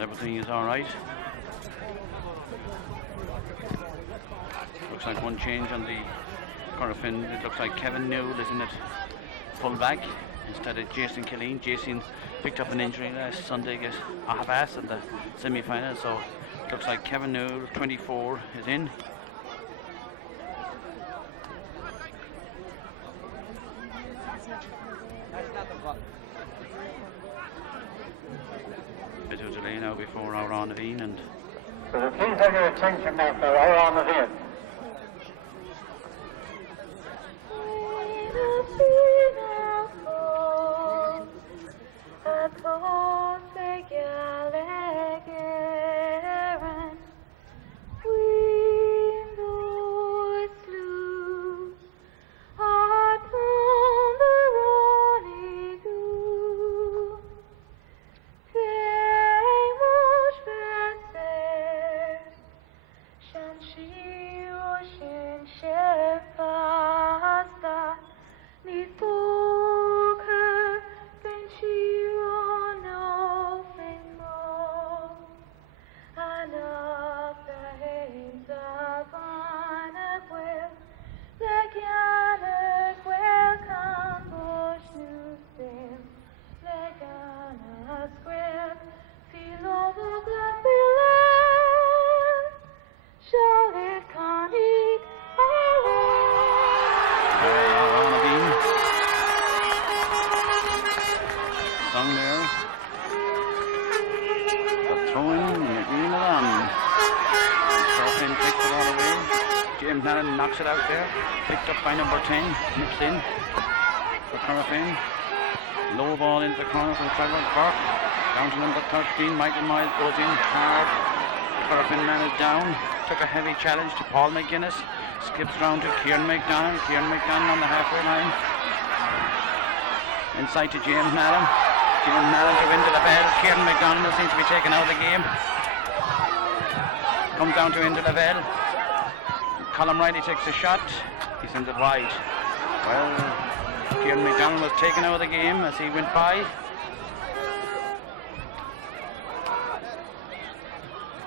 Everything is alright. Looks like one change on the Corofin. It looks like Kevin Newell is in at full back instead of Jason Killeen. Jason picked up an injury last Sunday against Ahavas in the semi-final, so it looks like Kevin Newell, 24, is in. Bit of delay now before our on Naveen, and please have your attention now for our on Naveen. Knocks it out there, picked up by number 10, nips in for Corofin. Low ball into the corner from Trevor Burke, down to number 13, Michael Miles goes in hard. Corofin man is down, took a heavy challenge to Paul McGuinness, skips round to Kieran McDonald on the halfway line. Inside to James Mallon. James Mallon to into the bell. Kieran McDonald seems to be taken out of the game. Comes down to into the bell. Colin Riley takes a shot. He sends it wide. Well, Kieran McDonald was taken out of the game as he went by.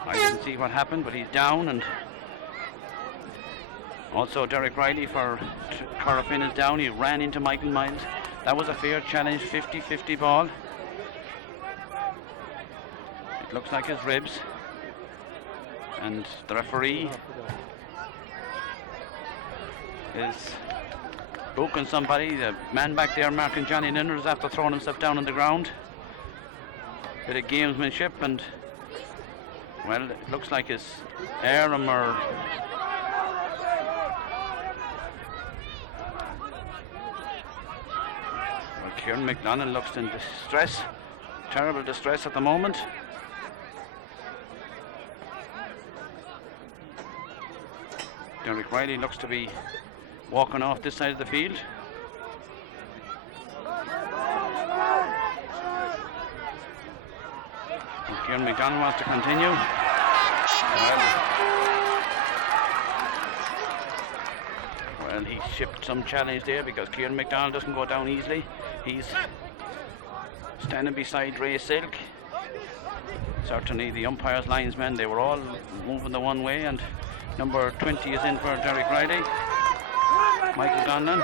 I didn't see what happened, but he's down, and also Derek Riley for Corofin is down. He ran into Michael Miles. That was a fair challenge, 50-50 ball. It looks like his ribs. And the referee is booking somebody. The man back there marking Johnny Ninners after throwing himself down on the ground. Bit of gamesmanship, and well, it looks like his arm or Kieran McDonald looks in distress, terrible distress at the moment. Derek Riley looks to be walking off this side of the field. And Kieran McDonald wants to continue. Well, he shipped some challenge there because Kieran McDonald doesn't go down easily. He's standing beside Ray Silk. Certainly the umpires, linesmen, they were all moving the one way, and number 20 is in for Derek Riley. Michael Donlan.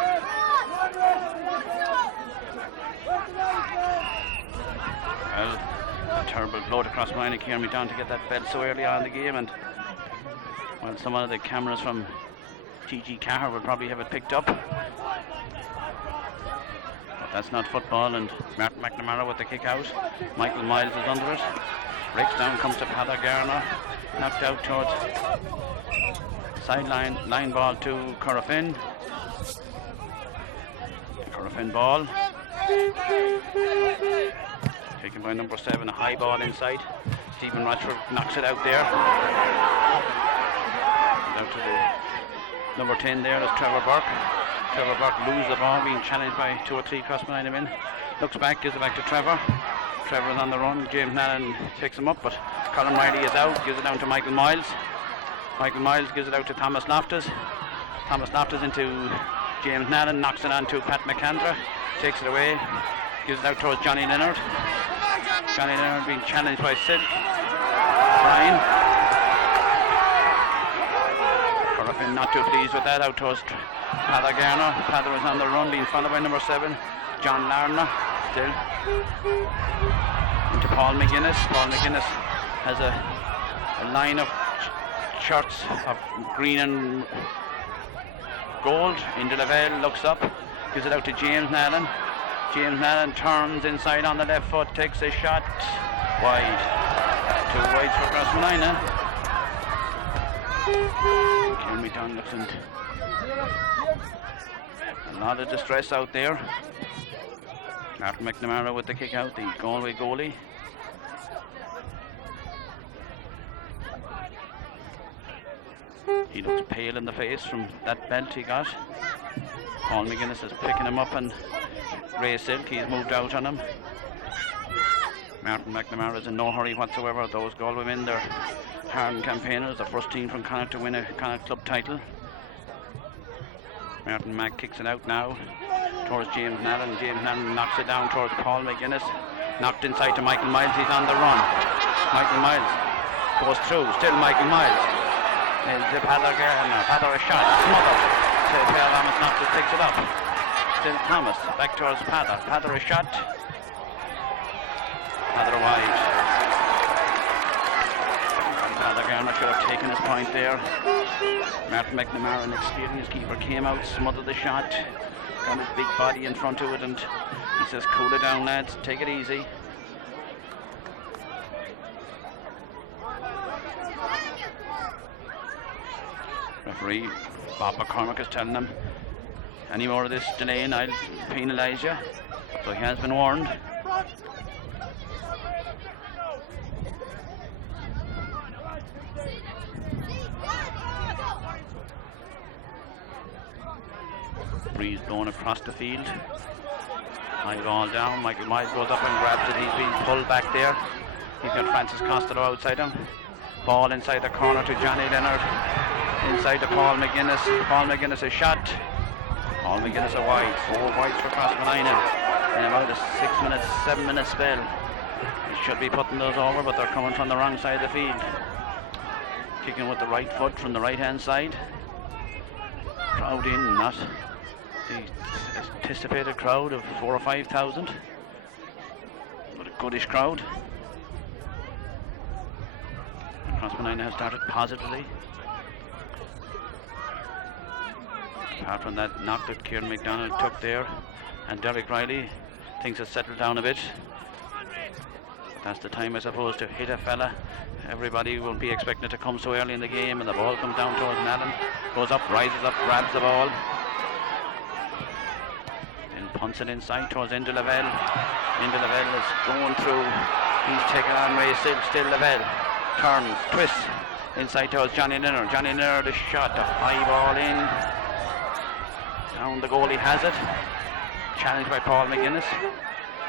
Well, a terrible blow to Crossmolina. Kieran McDonald to get that bell so early on in the game, and well, some of the cameras from G.G. Carr will probably have it picked up. But that's not football, and Mark McNamara with the kick out. Michael Miles is under it. Breaks down, comes to Padder Garner. Knocked out towards sideline, line ball to Corofin. Corofin ball. Taken by number 7, a high ball inside. Stephen Rochford knocks it out there. Down to the number 10 there, that's Trevor Burke. Trevor Burke loses the ball, being challenged by 2 or 3 Crossmolina men. Looks back, gives it back to Trevor. Trevor's on the run. James Nallen picks him up, but Colin Riley is out, gives it down to Michael Miles. Michael Miles gives it out to Thomas Loftus. Thomas Loftus into James Nallen, knocks it on to Pat McAndra, takes it away, gives it out towards Johnny Leonard. Johnny Leonard being challenged by Silk. Brian. Corofin not too pleased with that. Out towards Padder Garner. Padder is on the run, being followed by number 7, John Larner. Still into Paul McGuinness. Paul McGuinness has a line of shirts of green and gold. Into Lavelle, looks up, gives it out to James Nallen. James Nallen turns inside on the left foot, takes a shot wide. 2 wides for Crossmolina. Kieran McDonald looks in a lot of distress out there. Martin McNamara with the kick out, the Galway goalie. He looks pale in the face from that belt he got. Paul McGuinness is picking him up, and Ray Silk, he's moved out on him. Martin McNamara is in no hurry whatsoever. Those Galway men, they're hardened campaigners, the first team from Connacht to win a Connacht club title. Martin Mack kicks it out now towards James Nallen. James Nallen knocks it down towards Paul McGuinness. Knocked inside to Michael Miles, he's on the run. Michael Miles goes through, still Michael Miles. To Padder Garner, Padder a shot, smothered. Peter Thomas Knox picks it up. Still Thomas, back towards Padder. Padder a shot. Padder wide. Padder Garner should have taken his point there. Martin McNamara, an experienced keeper, came out, smothered the shot, got his big body in front of it, and he says, cool it down lads, take it easy. Referee Bob McCormick is telling them, any more of this delaying, I'll penalise you. So he has been warned. Breeze blowing across the field. High ball down. Michael Miles goes up and grabs it. He's being pulled back there. He's got Francis Costello outside him. Ball inside the corner to Johnny Leonard. Inside to Paul McGuinness. Paul McGuinness a shot. Paul McGuinness a wide. 4 wides for Crossmolina in about a 7-minute spell. He should be putting those over, but they're coming from the wrong side of the field. Kicking with the right foot from the right hand side. Crowd in, not the anticipated crowd of 4,000 or 5,000, but a goodish crowd. And Crossmolina has started positively. Apart from that knock that Kieran McDonald took there, and Derek Riley thinks it's settled down a bit. That's the time, I suppose, to hit a fella. Everybody won't be expecting it to come so early in the game, and the ball comes down towards Nallen, goes up, rises up, grabs the ball, then punts it inside towards Enda Lavelle. Enda Lavelle is going through, he's taken on Ray Silk, still Lavelle, turns, twists, inside towards Johnny Leonard. Johnny Leonard is shot, a high ball in, down the goalie has it, challenged by Paul McGuinness.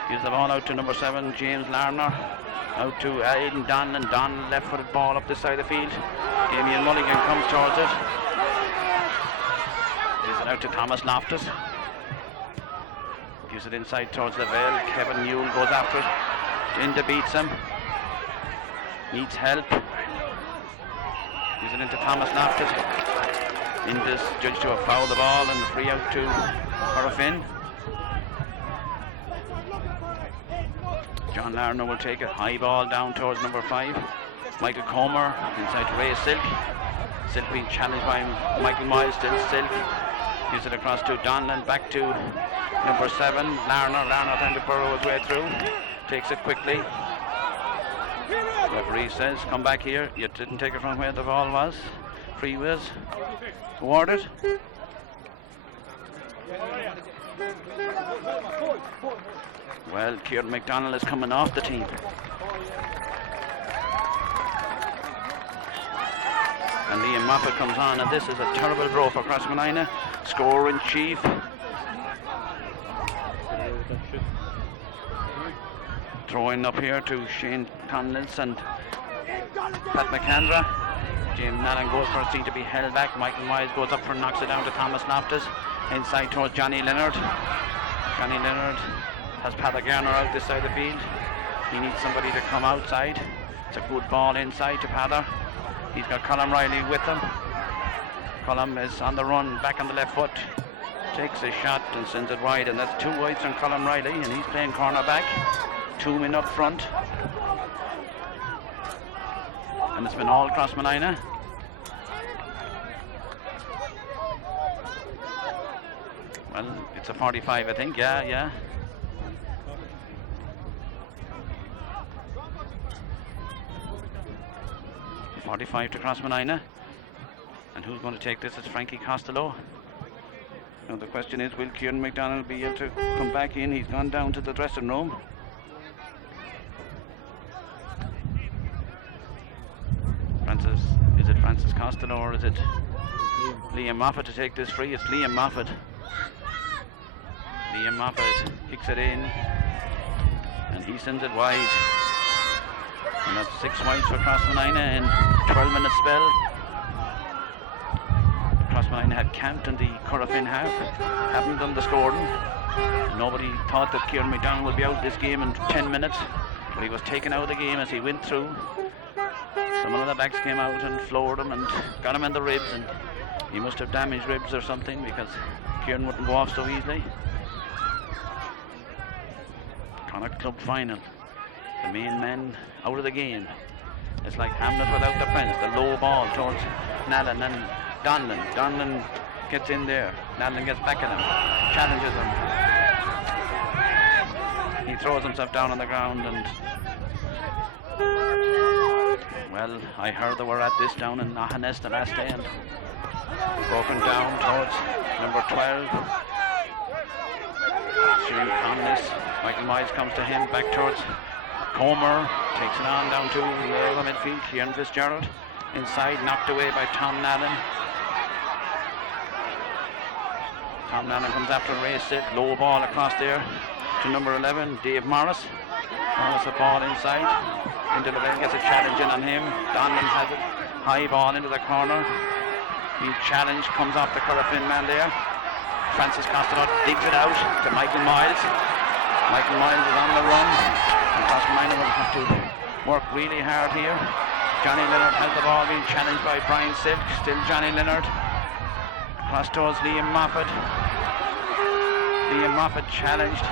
Gives the ball out to number 7, James Larner. Out to Aidan Donlan. Donlan left-footed ball up this side of the field. Damien Mulligan comes towards it. Gives it out to Thomas Loftus. Gives it inside towards Lavelle. Kevin Newell goes after it. Inda beats him. Needs help. Gives it into Thomas Loftus. Inda's judged to have fouled the ball and free out to Corofin. John Larner will take it. High ball down towards number 5. Michael Comer inside to Ray Silk. Silk being challenged by Michael Miles. Still Silk. Gives it across to Donlan. Back to number 7. Larner. Larner trying to burrow his way through. Takes it quickly. Referee says, come back here. You didn't take it from where the ball was. Free was awarded. Well, Kieran McDonald is coming off the team. And Liam Moffat comes on, and this is a terrible blow for Crossmolina. Scorer in chief. Throwing up here to Shane Conlitz and Pat McAndra. James Nallen goes for it, seems to be held back. Michael Miles goes up for, knocks it down to Thomas Loftus. Inside towards Johnny Leonard. Johnny Leonard has Padder Garner out this side of the field. He needs somebody to come outside. It's a good ball inside to Padder. He's got Colm Riley with him. Colm is on the run, back on the left foot. Takes a shot and sends it wide, and that's 2 wides from Colm Riley, and he's playing cornerback. 2 men up front. And it's been all Crossmolina. Well, it's a 45, I think. Yeah. .45 to Crossmolina. And who's going to take this? It's Frankie Costello. Now the question is, will Kieran McDonald be able to come back in? He's gone down to the dressing room. Is it Francis Costello or is it Liam Moffat to take this free? It's Liam Moffat. Liam Moffat kicks it in and he sends it wide. And that's 6 wides for Crossmolina in 12-minute spell. Crossmolina had camped in the Corofin half, haven't done the scoring. Nobody thought that Kieran McDonald would be out this game in 10 minutes, but he was taken out of the game as he went through. Some of the backs came out and floored him and got him in the ribs, and he must have damaged ribs or something because Kieran wouldn't go off so easily. Connacht Club final. The main men out of the game. It's like Hamlet without the prince. The low ball towards Nallen and Donlan. Donlan gets in there. Nallen gets back at him. Challenges him. He throws himself down on the ground and... Well, I heard they were at this down in Nahanes the last day and broken down towards number 12. Shane Conless. Michael Miles comes to him, back towards Comer, takes it on down to the midfield. Kieran Fitzgerald inside, knocked away by Tom Nallen. Tom Nallen comes after a race it, low ball across there to number 11, Dave Morris. Morris a ball inside, into the ring, gets a challenge in on him. Donlan has it, high ball into the corner. The challenge comes off the Corofin man there. Francis Costello digs it out to Michael Miles. Michael Miles is on the run. Crossmolina will have to work really hard here. Johnny Leonard has the ball, being challenged by Brian Silk. Still Johnny Leonard. Across towards Liam Moffat. Liam Moffat challenged.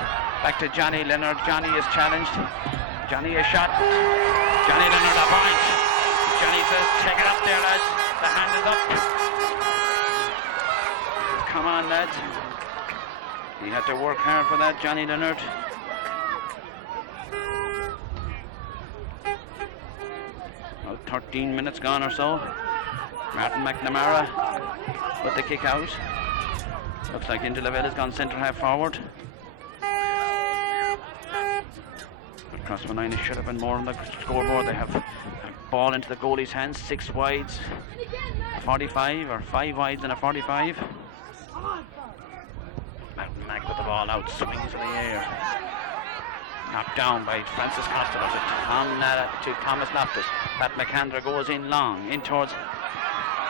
Back to Johnny Leonard. Johnny is challenged. Johnny is shot. Johnny Leonard a point. Johnny says, take it up there, lads. The hand is up. Come on, lads. He had to work hard for that, Johnny Leonard. About 13 minutes gone or so. Martin McNamara with the kick out. Looks like Indy Lavelle has gone centre half forward. But Crossmolina should have been more on the scoreboard. They have a ball into the goalie's hands. 6 wides, 45 or 5 wides and a 45. Martin Mac with the ball out, swings in the air. Knocked down by Francis Costello to Thomas Loftus. Pat McAndra goes in long, in towards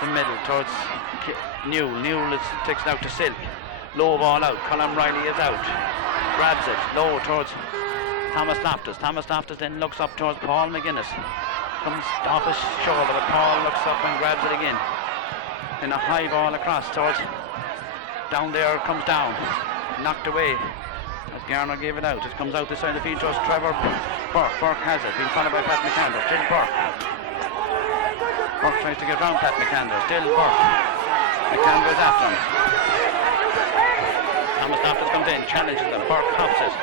the middle, towards Newell. Newell takes it out to Silk. Low ball out, Colm Riley is out. Grabs it, low towards Thomas Loftus. Thomas Loftus then looks up towards Paul McGuinness. Comes off his shoulder, but Paul looks up and grabs it again. Then a high ball across towards... Down there, comes down. Knocked away. As Garner gave it out, it comes out this side of the field towards Trevor Burke. Burke has it, being followed by Pat McAndrew. Still Burke. Burke tries to get round Pat McAndrew. Still Burke. McAndrew is after him. Thomas Loftus comes in, challenges him. Burke hops it.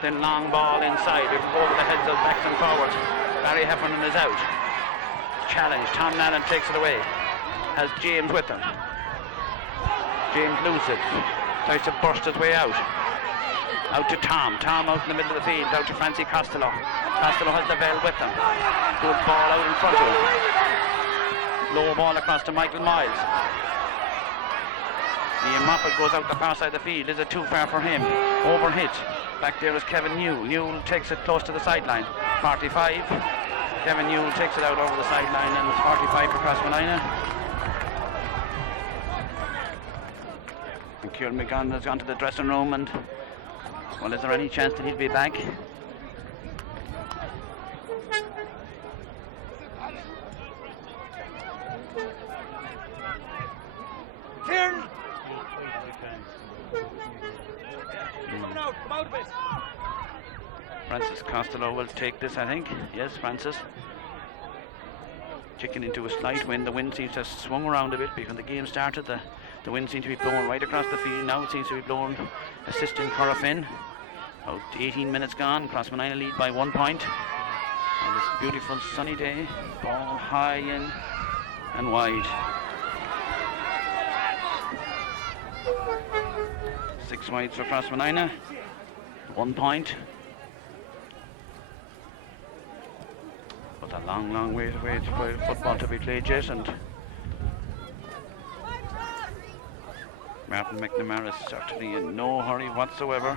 Then long ball inside, over the heads of backs and forwards. Barry Heffernan is out. Challenge. Tom Nallen takes it away. Has James with him. James loses it. Tries to burst his way out. Out to Tom. Tom out in the middle of the field. Out to Francie Costello. Costello has the bell with him. Good ball out in front of him. Low ball across to Michael Miles. Ian Moffat goes out the far side of the field. Is it too far for him? Overhit. Back there is Kevin Newell. Newell takes it close to the sideline. 45. Kevin Newell takes it out over the sideline, and it's 45 for Crossmolina. And Kieran McGonagall has gone to the dressing room, and well, is there any chance that he'll be back? Francis Costello will take this, I think. Yes, Francis. Chicken into a slight wind. The wind seems to have swung around a bit because the game started. The wind seems to be blowing right across the field. Now it seems to be blowing assisting Corofin. About 18 minutes gone. Crossmolina lead by 1 point. On this beautiful sunny day. Ball high in and wide. 6 wides for Crossmolina. 1 point. But a long way for football to be played yet, and Martin McNamara is certainly in no hurry whatsoever.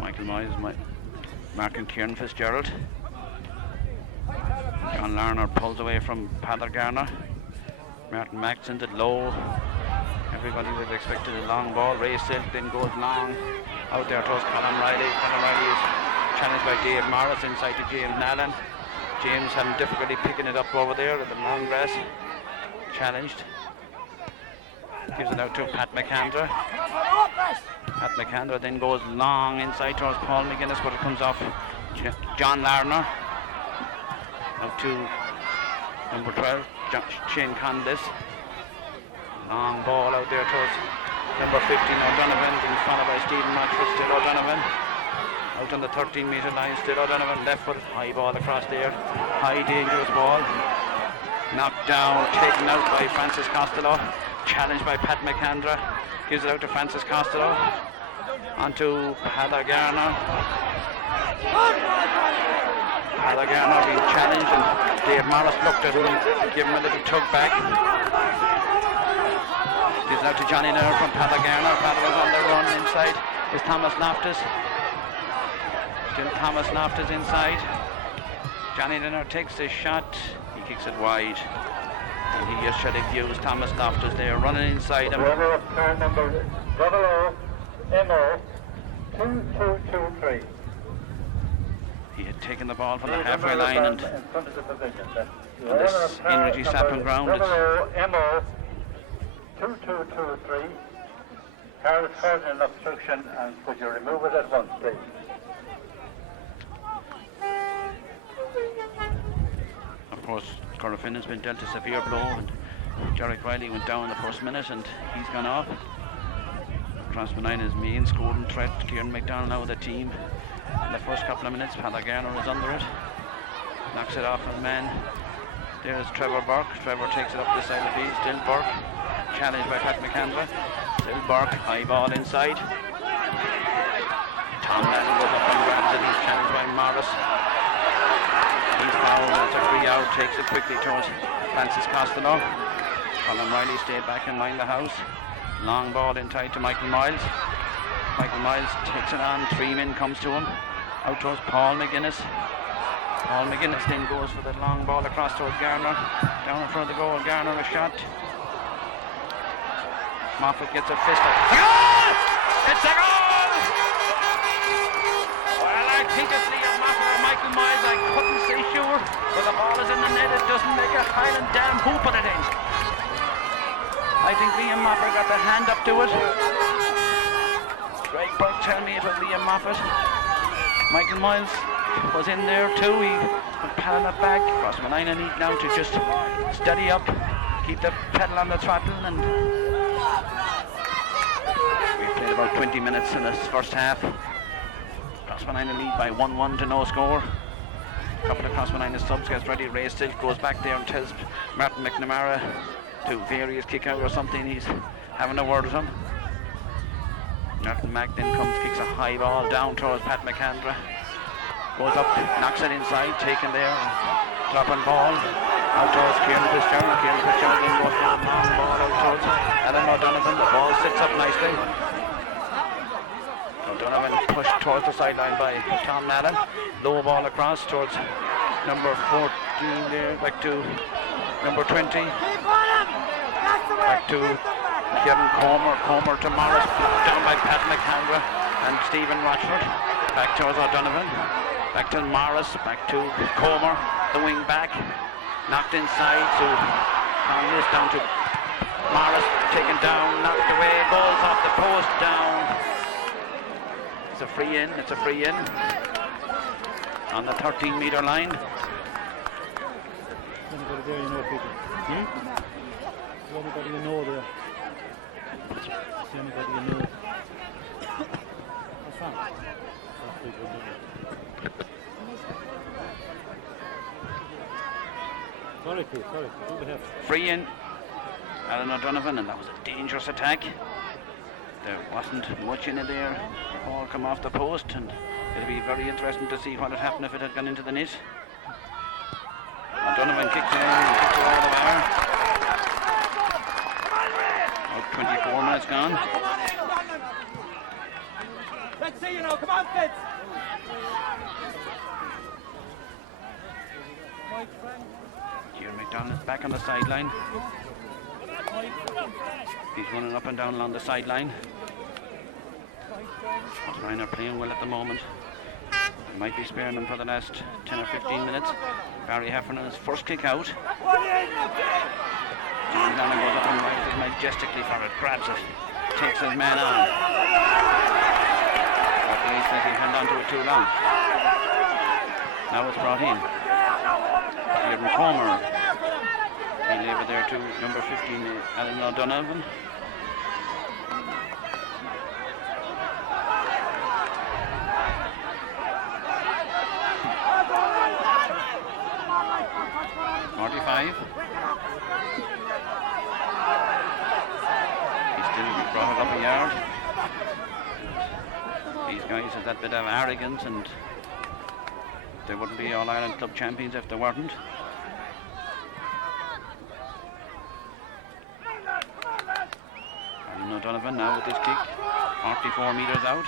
Michael Moyes marking Kieran Fitzgerald. John Larner pulls away from Padder Garner. Martin Mack sends it low. Everybody was expected a long ball. Ray Silk then goes long out there towards Colin Riley. Colin Riley is challenged by Dave Morris inside to James Nallen. James having difficulty picking it up over there at the long grass. Challenged. Gives it out to Pat McAndra. Pat McAndra then goes long inside towards Paul McGuinness, but it comes off John Larner. Out to number 12, Shane Condis. Long ball out there towards number 15, O'Donovan, being followed by Stephen Rochford. Still O'Donovan. Out on the 13-metre line, still O'Donovan. Left foot, high ball across there. High, dangerous ball. Knocked down, taken out by Francis Costello. Challenged by Pat McAndra. Gives it out to Francis Costello. Onto Padder Garner. Padder Garner being challenged, and Dave Morris looked at him and gave him a little tug back. Gives it out to Johnny Nair from Padder Garner. Padder was on the run inside. Is Thomas Loftus. Still Thomas Loftus inside. Johnny Nair takes this shot. He kicks it wide. And he just should have used Thomas Loftus there, running inside him. Runner of turn number 00MO 2223. He had taken the ball from the halfway line, and on this Inrity Sapping ground, it's MO 2223. Car is caught in obstruction, and could you remove it at once, please? of course Corofin has been dealt a severe blow, and Jarek Riley went down in the first minute and he's gone off. Crossmolina's main scoring threat, Kieran McDonald now with the team. In the first couple of minutes, Padder Garner is under it. Knocks it off a man. There's Trevor Burke. Trevor takes it up this side of the field. Still Burke. Challenged by Pat McAndra. Still Burke. High ball inside. Tom Madden goes up and grabs it. He's challenged by Morris. He's fouled. It's a free out. Takes it quickly towards Francis Costello. Colin Riley stayed back and mind the house. Long ball inside to Michael Miles. Michael Miles takes it on. 3 men comes to him. Out towards Paul McGuinness. Paul McGuinness then goes for the long ball across towards Garner. Down in front of the goal. Garner a shot. Moffat gets a fist up. It's a goal! It's a goal! Well, I think it's Liam Moffat or Michael Miles. I couldn't say sure. But the ball is in the net. It doesn't make a Highland damn who put it in. I think Liam Moffat got the hand up to it. Greg Burke tell me it was Liam Moffat. Michael Miles was in there too. He was paddling it back. Crossmolina need now to just steady up, keep the pedal on the throttle, and we've played about 20 minutes in this first half. Crossmolina lead by 1-1 to no score. A couple of Crossmolina subs gets ready. Ray Silk goes back there and tells Martin McNamara to vary his kick out or something. He's having a word with him. Martin Mack then comes, kicks a high ball down towards Pat McAndra. Goes up, knocks it inside, taken there, dropping ball out towards Kieran Fitzgerald. Kieran Fitzgerald then goes for a long ball out towards Alan O'Donovan. The ball sits up nicely. O'Donovan pushed towards the sideline by Tom Madden. Low ball across towards number 14 there, back to number 20. Back to Kevin Comer to Morris, down by Pat McAndra and Stephen Rochford. Back towards O'Donovan. Back to Morris. Back to Comer, the wing back. Knocked inside to Conley, down to Morris, taken down, knocked away, goals off the post, down. It's a free in, on the 13-metre line. Anybody there you know, people? Anybody you know there? Anybody you know? What's that? Sorry. Free in, Alan O'Donovan, and that was a dangerous attack. There wasn't much in it there. The ball come off the post, and it'll be very interesting to see what had happened if it had gone into the net. O'Donovan kicked it in and kicked it over the bar. About 24 minutes gone. Let's see you now, come on, Fitz! Kieran McDonald is back on the sideline. He's running up and down along the sideline. Ryan are playing well at the moment. They might be sparing them for the last 10 or 15 minutes. Barry Heffernan is first kick out. John Gannon goes up and rises majestically for it, grabs it, takes his man on. But he thinks he held on to it too long. Now it's brought in. Kieran Comer. He leave it there to number 15, Alan O'Donovan. He still brought it up a yard. These guys have that bit of arrogance, and they wouldn't be All-Ireland club champions if they weren't. Alan O'Donovan now with his kick, 44 metres out,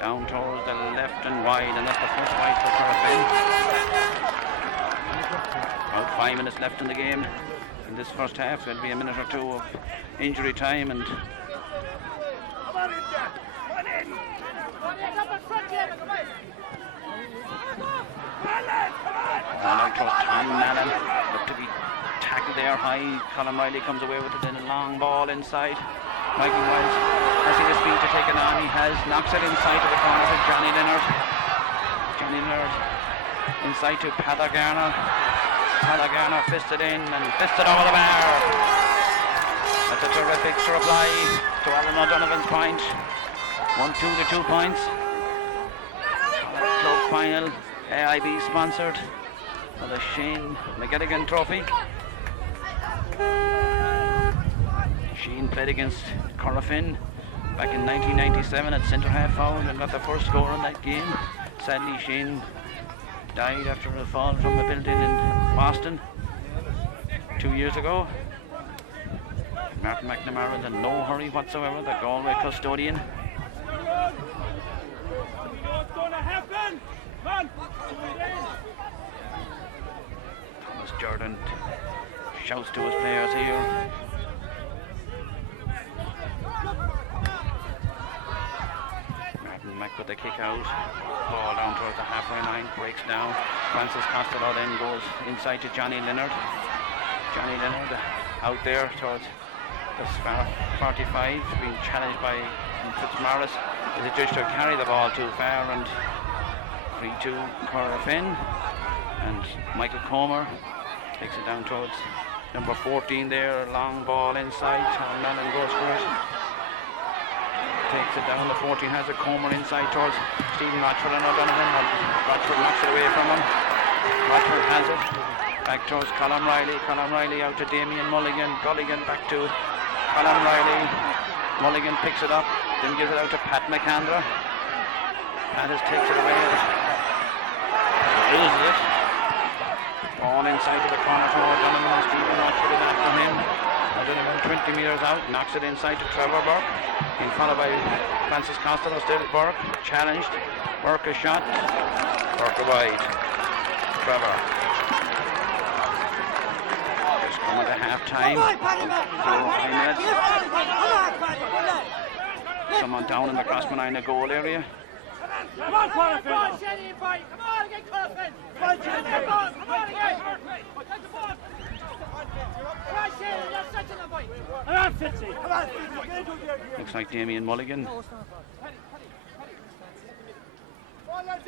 down towards the left and wide, and that's the first wide for Corofin. About 5 minutes left in the game in this first half. There'll be a minute or two of injury time, and out towards Tom Allen, looked to be tackled there high. Colin Riley comes away with it in a long ball inside. Michael Wiles has he the speed to take it on. He has, knocks it inside to the corner to Johnny Leonard. Inside to Padda Garner. Padda Garner fisted in and fisted over the bar. That's a terrific reply to Alan O'Donovan's point. 1-2 the 2 points. Club final, AIB sponsored for the Shane McGettigan Trophy. Shane played against Corofin back in 1997 at centre half forward and got the first score in that game. Sadly, Shane died after a fall from a building in Boston 2 years ago. Martin McNamara is in no hurry whatsoever, the Galway custodian. Thomas Jordan shouts to his players here. Martin Mac with the kick out. Ball down towards the halfway line, breaks down. Francis Costello then goes inside to Johnny Leonard. Johnny Leonard out there towards the 45, being challenged by Fitzmaurice. Is it just to carry the ball too far, and 3-2 Corofin, and Michael Comer takes it down towards number 14 there, long ball inside. Tom Allen goes for it, takes it down. The 14 has a Comer inside towards Stephen Rochford and O'Donovan. Rochford knocks it away from him. Rochford has it back towards Colin Riley out to Damien Mulligan. Gulligan back to Colin Riley. Mulligan picks it up, then gives it out to Pat McAndra. Pat takes it away, loses it. Ball inside to the corner to O'Donovan, and Stephen Rochford is after him. O'Donovan 20 metres out, knocks it inside to Trevor Burke, being followed by Francis Costello. Still Burke challenged. Burke a shot. Burke wide. Trevor. Just coming to half time. 4 minutes. Someone down in the Crossmolina goal area. Come on, Corofin! Come on, Shelly, fight! Come on again, Corofin! Come on, Shelly! Come on again! Take the ball! Come on, Shelly, you're such a fight! Come on, Fitzy! Come on, Fitzy! Looks like Damien Mulligan,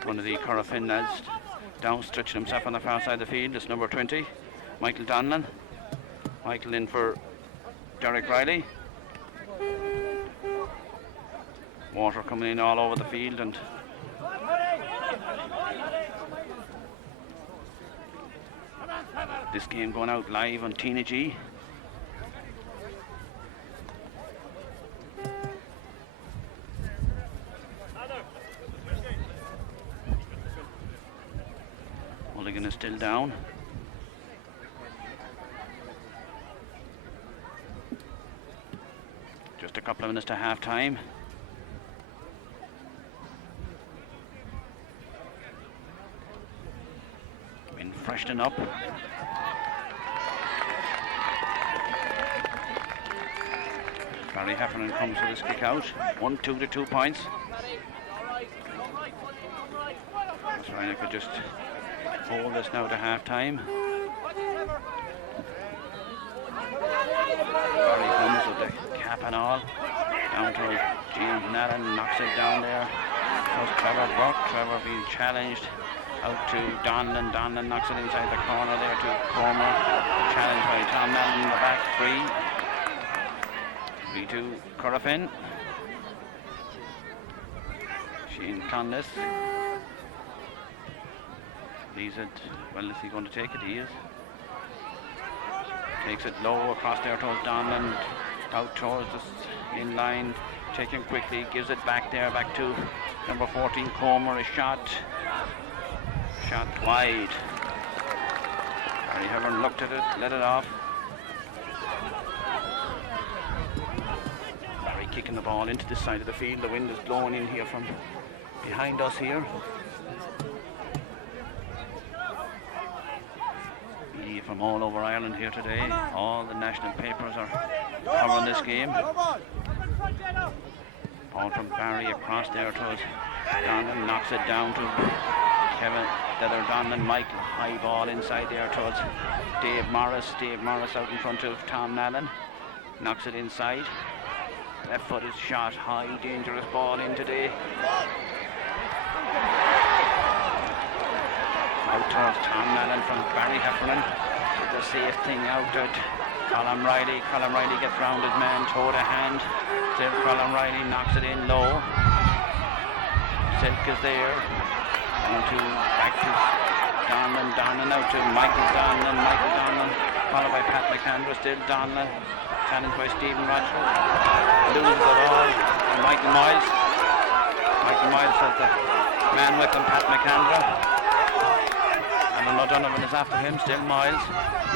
one of the Corofin lads, down stretching himself on the far side of the field. It's number 20, Michael Donlan. Michael in for Derek Riley. Water coming in all over the field, and this game going out live on Tina G. Mulligan is still down. Just a couple of minutes to half time. Been freshened up. Barry Heffernan comes with his kick out. 1-2 to 2 points. Crossmolina could just hold this now to half time. Barry comes with the cap and all. Down to James Nallen, knocks it down there. That's Trevor Brock. Trevor being challenged. Out to Donlan. Donlan knocks it inside the corner there to Cromer. Challenged by Tom Nallen in the back. 3 to Corofin. Shane Conless. Leaves it. Well, is he going to take it? He is. Takes it low across there towards Donlan. Out towards the in line. Taking quickly. Gives it back there. Back to number 14, Comer. A shot. Shot wide. Barry Heffernan looked at it. Let it off. Barry kicking the ball into this side of the field. The wind is blowing in here from behind us here. Media from all over Ireland here today. All the national papers are covering this game. Ball from Barry across there towards Donlan. Knocks it down to Kevin Dether Donlan. Michael, high ball inside there towards Dave Morris. Dave Morris out in front of Tom Nallen. Knocks it inside. Left foot is shot high, dangerous ball in today. Out towards Tom Nallen from Barry Heffernan. The safe thing out at Colin Riley. Colin Riley gets round his man, toe to hand. Still Colin Riley knocks it in low. Silk is there. Back to Donlan. Donlan out to Michael Donlan. Michael Donlan followed by Pat McAndrew. Still Donlan. Challenged by Stephen Roger. Loses the ball. And Michael Miles. Michael Miles has the man with him, Pat McAndrew. And O'Donovan is after him. Still Miles.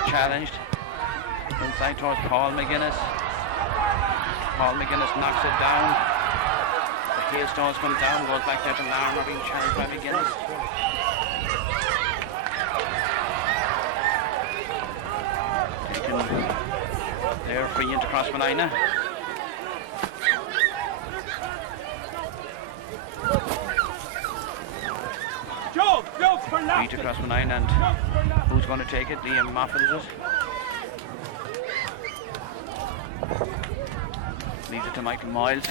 Challenged. Inside towards Paul McGuinness. Paul McGuinness knocks it down. The hailstones come down, goes back there to Larner, being challenged by McGuinness. Taken there, free into Crossmolina. Free to Crossmolina, and who's going to take it? Liam Moffat, is it? Leaves it to Michael Miles.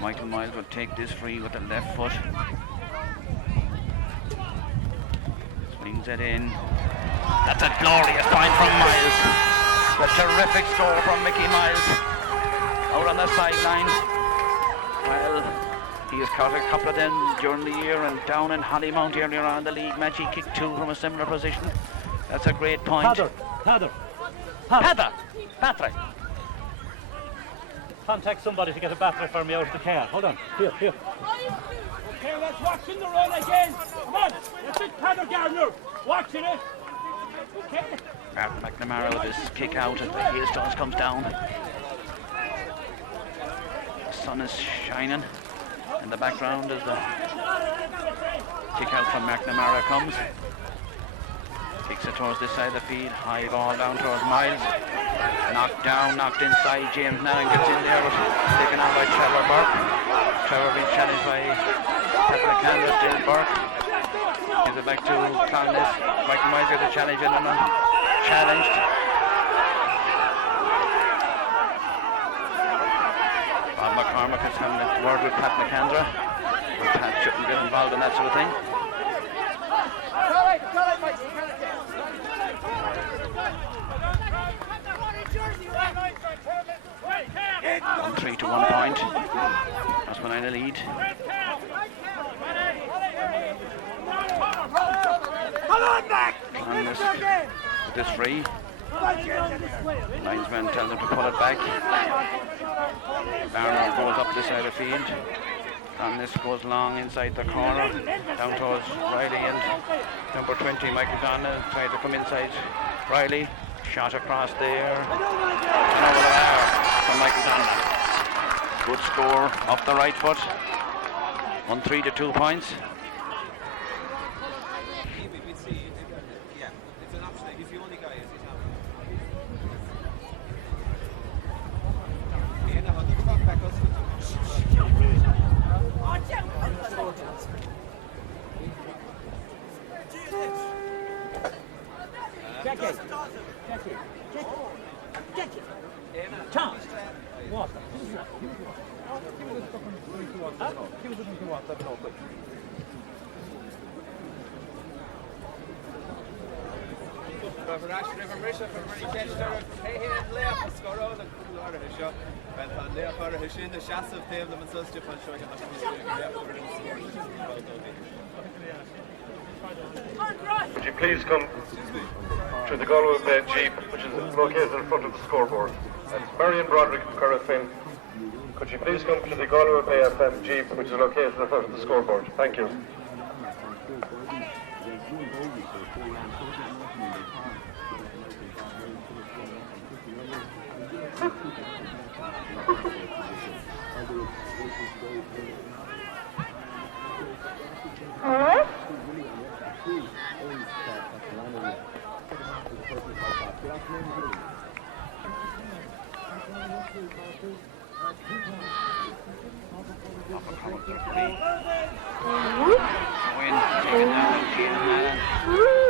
Michael Miles will take this free with the left foot. Swings it in. That's a glorious point from Miles. A terrific score from Mickey Miles. Out on the sideline. Well, he has caught a couple of them during the year, and down in Hollymount earlier on in the league match, he kicked 2 from a similar position. That's a great point. Patrick. Contact somebody to get a battery for me out of the car. Hold on. Here. Okay, let's watch in the run again. Come on, that's it, Padder Gardner. Watching it. Okay. Martin McNamara with his kick out, and the hailstones comes down. The sun is shining. In the background as the kick out from McNamara comes. Kicks it towards this side of the field. High ball down towards Miles. Knocked down, knocked inside. James Nallen gets in there, but taken on by Trevor Burke. Trevor being challenged by Patrick Canvas, Dale Burke. Gives it back to Clownness. Michael Miles gets a challenge in and challenged. Bob McCormick is having a word with Pat McAndra. Pat shouldn't get involved in that sort of thing. 3 to 1 point. Crossmolina lead. Clownness with this free. Linesman tells him to pull it back. Barnard goes up this side of the field. And this goes long inside the corner, down towards Riley and number 20, Michael Donnell, trying to come inside Riley. Shot across there. And over the bar from Michael Donnell. Good score off the right foot. 1-3 to 2 points. Would you please come to the Galway Bay Jeep, which is located in front of the scoreboard? That's Marion Broderick from Corofin. Could you please come to the Galway Bay FM Jeep, which is located in front of the scoreboard? Thank you.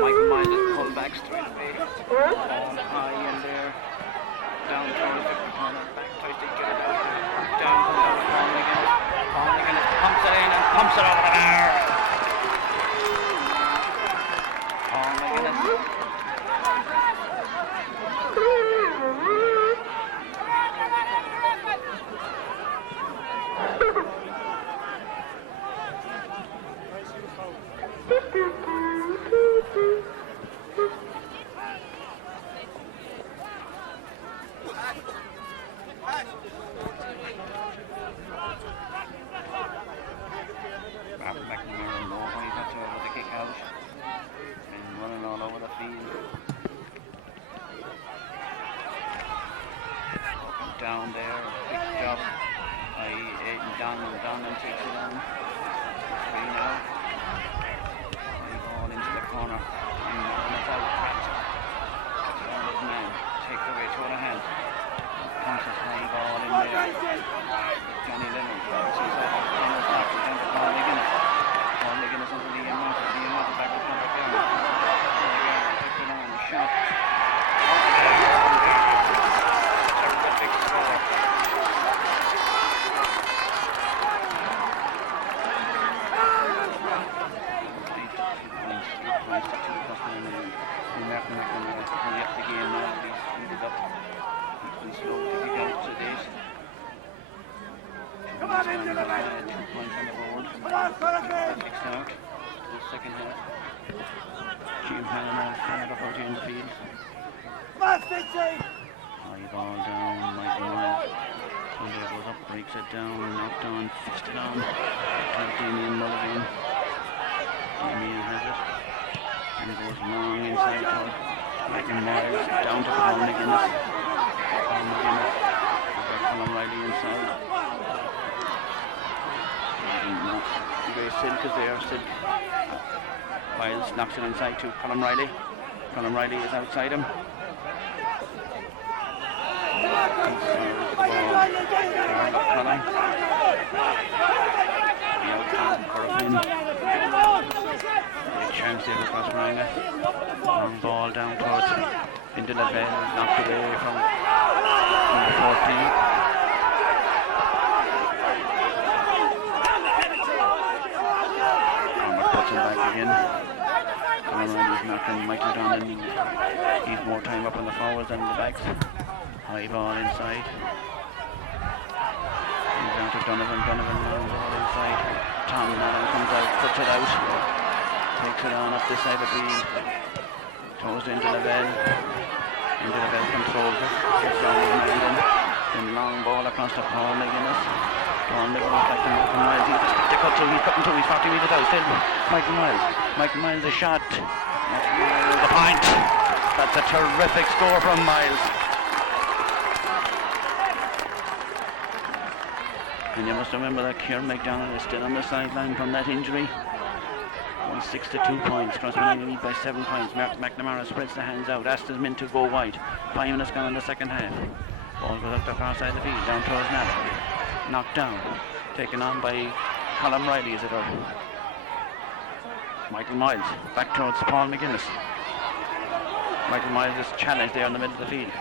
Michael Miles pulled back straight away. High in there. Down towards the corner. Back tries to get it out. Down to Paul McGinnis. Paul McGinnis pumps it in and pumps it over the bar. Paul McGinnis. Down there, big job by Aidan Donnan. Donnan takes it on. 3 now. They ball into the corner. And it's out cracked. That's man. Take the way to the hand. Comes a high ball in there. Johnny Lemon. Sees that. Donna's back to Paul McGinnis. Paul McGinnis into the end. The end back to number down. Takes it on the shot. Come on into the line! 2 points on the board. Come on, Corofin! Next out. The second half. Jim Hannon fired up out here in the field. Come on, Stitchy! High ball down, Michael Miles. And there goes up, breaks it down, knocked on, fixed it on. Damien Mulligan. Damien has it. And it goes long inside for Michael Miles. Down to Paul McGinnis. Paul McGinnis. Colin Riley inside. Very Silk is there. Silk. Miles knocks it inside to Colin Riley. Colin Riley is outside him. Colin. Corofin. Big chance there for Crossmolina. Long ball down towards into the bell, knocked away from number 14. Puts him back again. Colin Riley's knocking Michael down and he's more time up on the forwards than the backs. High ball inside. Comes down to Donovan long ball inside. Tom Allen comes out, puts it out. Takes it on up this side of the field. Throws it into the bell. Controls it. Gets down with Merlin. Then long ball across to Paul McGuinness. Paul McGuinness back to Michael Miles. He's cutting through. He's 40 metres out. Still Michael Miles a shot. The point. That's a terrific score from Miles. And you must remember that Kieran McDonald is still on the sideline from that injury. 6 to 2 points. Crossmolina lead by 7 points. McNamara spreads the hands out. Asks his men to go wide. 5 minutes gone in the second half. Ball goes up the far side of the field. Down towards Nat. Knocked down. Taken on by Colin Riley, is it or Michael Miles. Back towards Paul McGuinness. Michael Miles is challenged there in the middle of the field.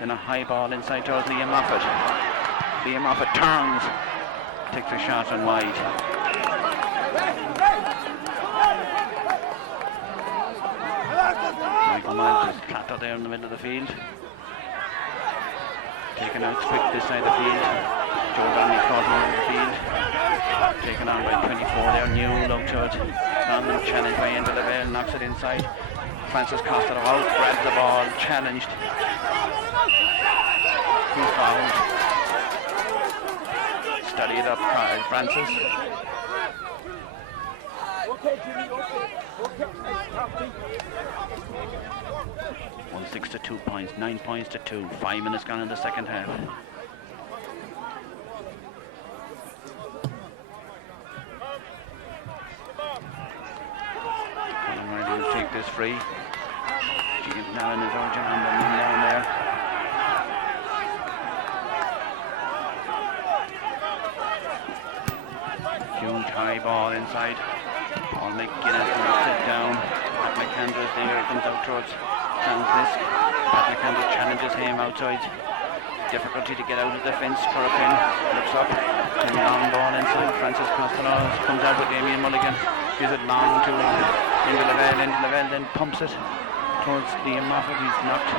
Then a high ball inside towards Liam Moffat. Liam Moffat turns. Takes a shot and wide. Michael Miles is clattered there in the middle of the field. Taken out quick this side of the field. Joe Donnelly caught him over the field. Taken on by 24 there. New look towards London. Challenged by into the bell. Knocks it inside. Francis Costello out. Grabs the ball. Challenged. He's fouled. Study it up, Francis. 6 to 2 points, 9 points to 2. 5 minutes gone in the second half. Colin Riley will take this free. Allen is over John down there. Huge high ball inside. Paul McGuinness will sit down. Pat McAndrew is there. He comes out towards Translisk. Pat McAndrew challenges him outside. Difficulty to get out of the fence. Corofin looks up. Then long ball inside. Francis Costello comes out with Damien Mulligan. Gives it long to into the well, then pumps it towards Liam Moffat. He's knocked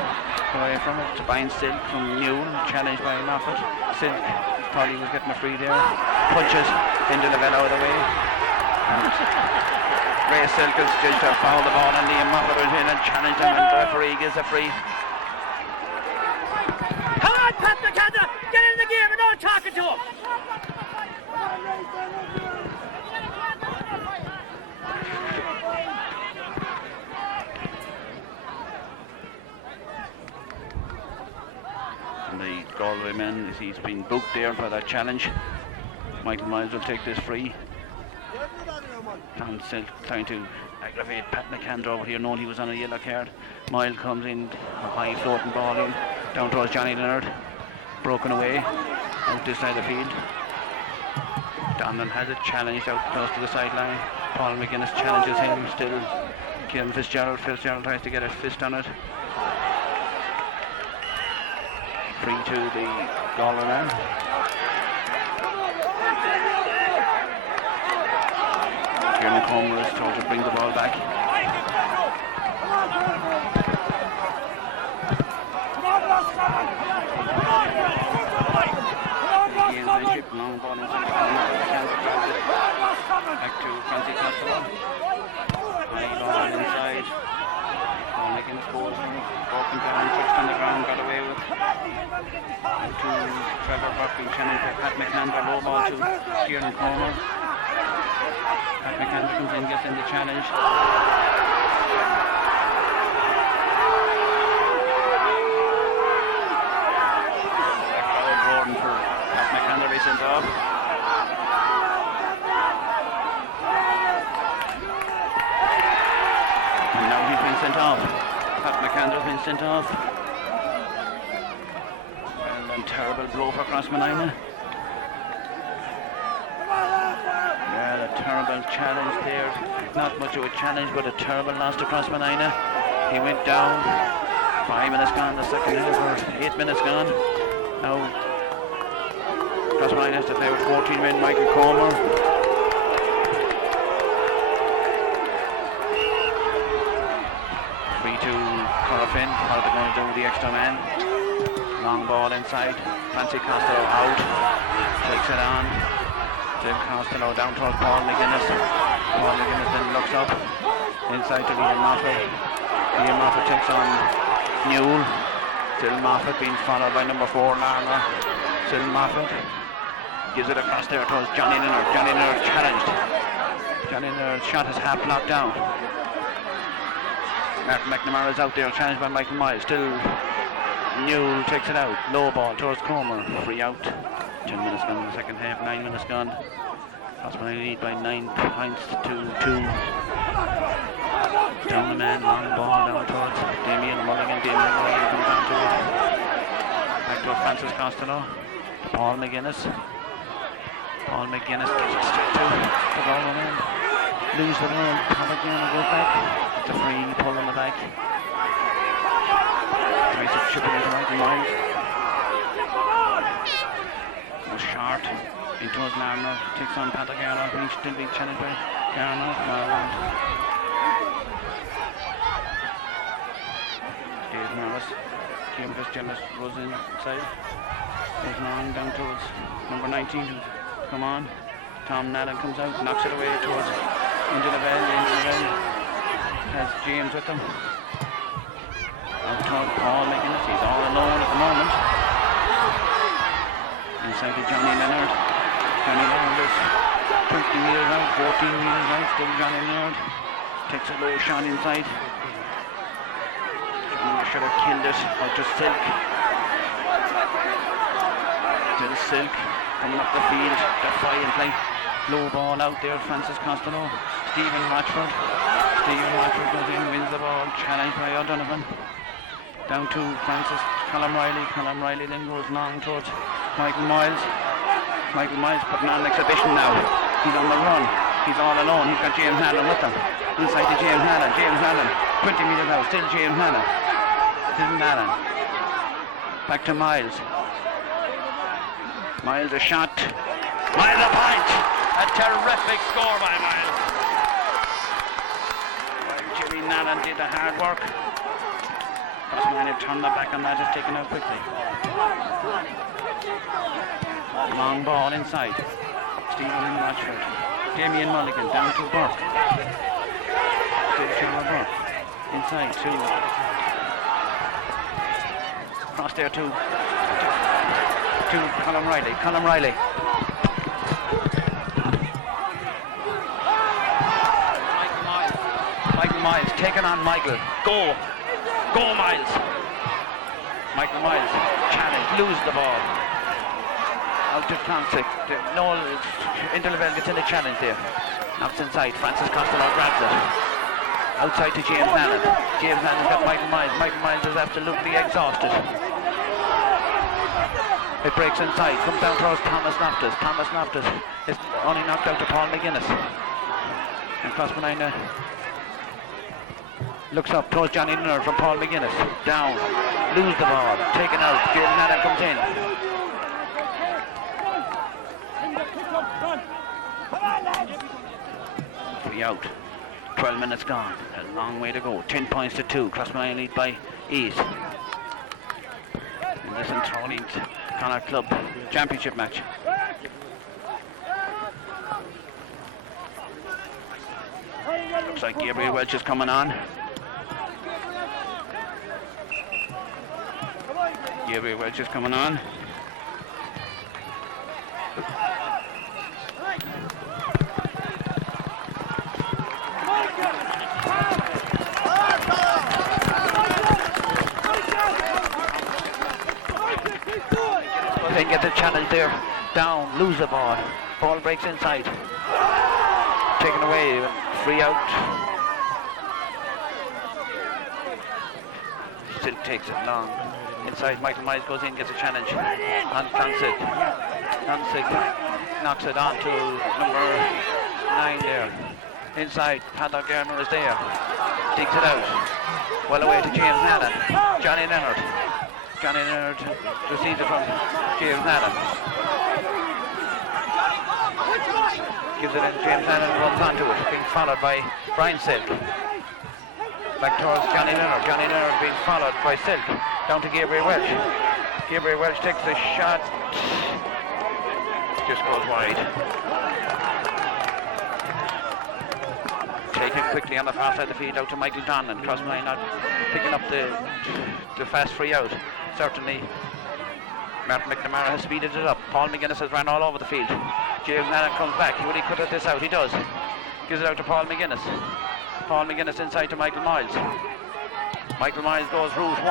away from it. To bind Silk from Newell. Challenged by Moffat. Silk thought he was getting a free there. Punches into the well out of the way. Ray Silk is judged to have fouled the ball, and Liam Moffat went in and challenged him, and the referee gives a free. Come on, Pat McAndrew! Get in the game and don't talking to him! And the Galway man, he's been booked there for that challenge. Michael Miles will take this free. Tom Silk trying to aggravate Pat McAndrew over here, knowing he was on a yellow card. Miles comes in, a high floating ball in, down towards Johnny Leonard. Broken away, out this side of the field. Donlan has it challenged out close to the sideline. Paul McGuinness challenges him still. Kieran Fitzgerald tries to get a fist on it. Free to the Galway man. Kieran Comer is told to bring the ball back. Long ball inside the corner. Back to Francis Costello. High ball inside. Paul McGuinness goes walking down, touched on the ground, got away with. And to Trevor Buck being challenged by Pat McAndrew. Low ball to Kieran Comer. Pat McAndrew comes in, gets in the challenge. A crowd roaring for Pat McAndrew to be sent off. And now he's been sent off. sent off. Well, and terrible blow for Crossmolina. Yeah, a terrible challenge there. Not much of a challenge, but a terrible loss to Crossmolina. He went down. 5 minutes gone, the second half, or 8 minutes gone. Now, Crossmolina has to play with 14 men. Michael Comer. Corofin, how they're going to do the extra man. Long ball inside. Francie Costello out. Takes it on. Jim Costello down towards Paul McGuinness. Paul McGuinness then looks up. Inside to Liam Moffat. Liam Moffat takes on Newell. Still Moffat being followed by number 4, Larner. Still Moffat. Gives it across there towards Johnny Linner. Johnny Linner challenged. Johnny Linner's shot is half blocked down. Martin McNamara is out there, challenged by Michael Miles. Still, Newell takes it out. Low ball towards Comer. Free out. 10 minutes gone in the second half. 9 minutes gone. Crossmolina lead by 9 points to 2. Down the man, long ball down towards Damien Mulligan. Damien Mulligan comes down to it. Back to Francis Costello. Paul McGuinness. Paul McGuinness gives it straight to the ball man. Lose the ball. Paul McGuinness goes back. It's a free pull on the back. Tries to chip it into Michael Miles. Goes short. Into his Larner. Takes on Patrick Garner. He's still being challenged by Garner. Dave Norris. Kim Fitzgerald goes inside. Goes long down towards number 19. Come on. Tom Nallen comes out. Knocks it away towards into the bell. Has James with him. Out towards Paul McGuinness. He's all alone at the moment. Inside to Johnny Leonard. Johnny Leonard is 20 metres out, 14 metres out. Still Johnny Leonard. Takes a low shot inside. Johnny should have killed it. Out to Silk. Still Silk. Coming up the field. Defiant play. Low ball out there. Francis Costello. Stephen Watford. Stephen Watford goes in, wins the ball, challenged by O'Donovan. Down to Francis Colm Riley. Colm Riley then goes long towards Michael Miles. Michael Miles putting on an exhibition now. He's on the run. He's all alone. He's got James Hannon with him. Inside to James Hannon. James Hannon. 20 metres out. Still James Hannon. Still Hannon. Back to Miles. Miles a shot. Miles a point. A terrific score by Miles. Jimmy Nallen did the hard work. Crossmolina turned the back on that, is taken out quickly. Long ball inside. Stephen Watford. Damien Mulligan down to Burke. Still Trevor Burke. Inside to cross there to Colm Riley. Colm Riley. Michael Miles taking on Michael. Go Miles. Michael Miles challenge, lose the ball. Out to Francis. No, Interlevel gets in the challenge there. Knocks inside. Francis Costello grabs it. Outside to James Nallen. James Nallen's got Michael Miles. Michael Miles is absolutely exhausted. It breaks inside. Comes down towards Thomas Loftus. Thomas Loftus is only knocked out to Paul McGuinness. And Crossmolina looks up towards Johnny Linner from Paul McGuinness. Down. Lose the ball. Taken out. James Nallen comes in. Free out. 12 minutes gone. A long way to go. 10 points to 2. Crossmolina lead by 8. In this enthralling Connacht Club Championship match. Looks like Gabriel Welch is coming on. Gabriel Welch is coming on. They get the challenge there. Down, lose the ball. Ball breaks inside. Taken away, free out. Silk takes it long. Inside, Michael Miles goes in, gets a challenge on Clonsilk. Clonsilk knocks it on to number 9 there. Inside, Paddock Garner is there. Digs it out. Well away to James Allen. Johnny Leonard. Johnny Leonard receives it from James Allen. Gives it in, James Allen runs onto it, being followed by Brian Silk. Back towards Johnny Leonard. Johnny Leonard being followed by Silk. Down to Gabriel Welch. Gabriel Welch takes the shot. Just goes wide. Taken quickly on the far side of the field out to Michael Donlan. Crossmolina picking up the fast free out. Certainly Martin McNamara has speeded it up. Paul McGuinness has ran all over the field. James Allen comes back. Will he cut this out? He does. Gives it out to Paul McGuinness. Paul McGuinness inside to Michael Miles. Michael Miles goes route 1.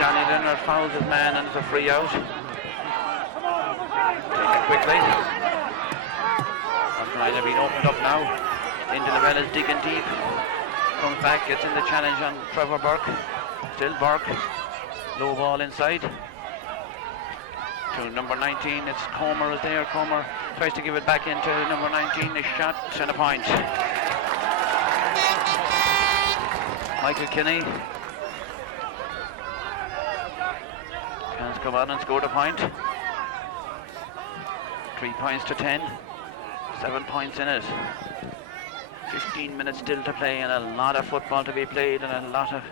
Johnny Leonard fouls his man and it's a free out. Taken quickly. Crossmolina being opened up now. Into the well is digging deep. Comes back, gets in the challenge on Trevor Burke. Still Burke. Low ball inside. To number 19, it's Comer is there. Comer tries to give it back into number 19. A shot and a point. Michael Kinney has come on and scored a point. 3 points to 10. 7 points in it. 15 minutes still to play and a lot of football to be played and a lot of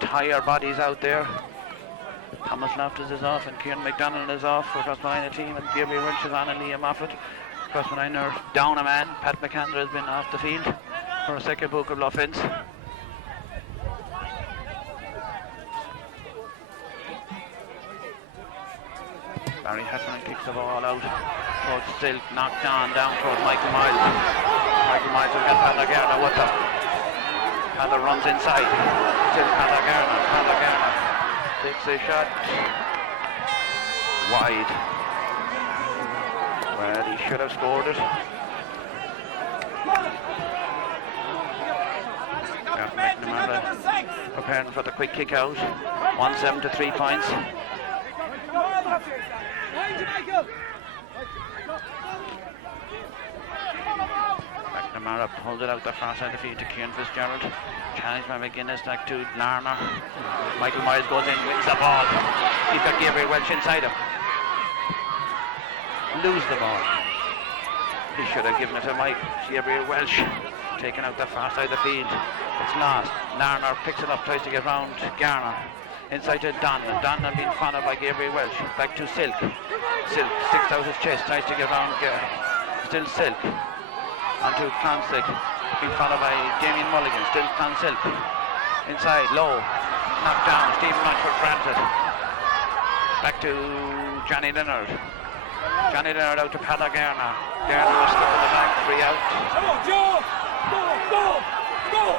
tired bodies out there. Thomas Loftus is off and Kieran McDonald is off for Crossmolina team and Gabriel Welch is on and Liam Moffat. Crossmolina are down a man. Pat McAndrew has been off the field for a second bookable offence. Barry Heffernan kicks the ball out towards Silk, knocked down towards Michael Miles. Michael Miles will get Paddock Garner with him. Paddock runs inside. Still Paddock Garner. Paddock Garner takes a shot wide. Well, he should have scored it. McNamara preparing for the quick kick out. 1-7 to 3 points. McNamara pulled it out the far side of the field to Kieran Fitzgerald. Challenged by McGuinness back to Larner. Michael Myers goes in, wins the ball. He's got Gabriel Welch inside him. Lose the ball. He should have given it to Gabriel Welch. Taken out the far side of the field. It's lost. Larner picks it up, tries to get round Garner. Inside to Donlan. Donlan being followed by Gabriel Welch. Back to Silk. Silk sticks out his chest, tries to get round. Still Silk. Onto Clonsilk. Being followed by Damien Mulligan. Still Clonsilk. Inside, low. Knocked down. Stephen Munchford grabs it. Back to Johnny Leonard. Johnny Leonard out to Paddock Garner. Garner was stuck in the back. 3 out. Come on, Joe! Go!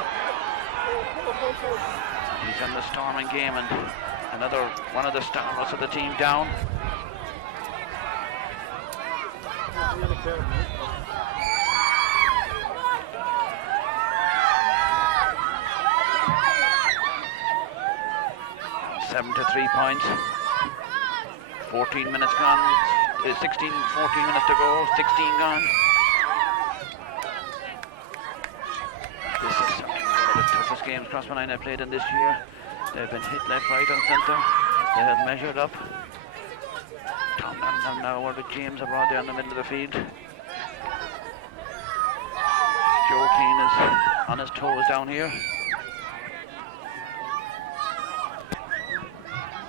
He's in the storming game and another one of the stars of the team down. Seven to 3 points. 14 minutes gone. 14 minutes to go. 16 gone. This is one of the toughest games Crossmolina have played in this year. They've been hit left, right and centre. They have measured up. Tom Lanham now over to James abroad there in the middle of the field. Joe Keane is on his toes down here.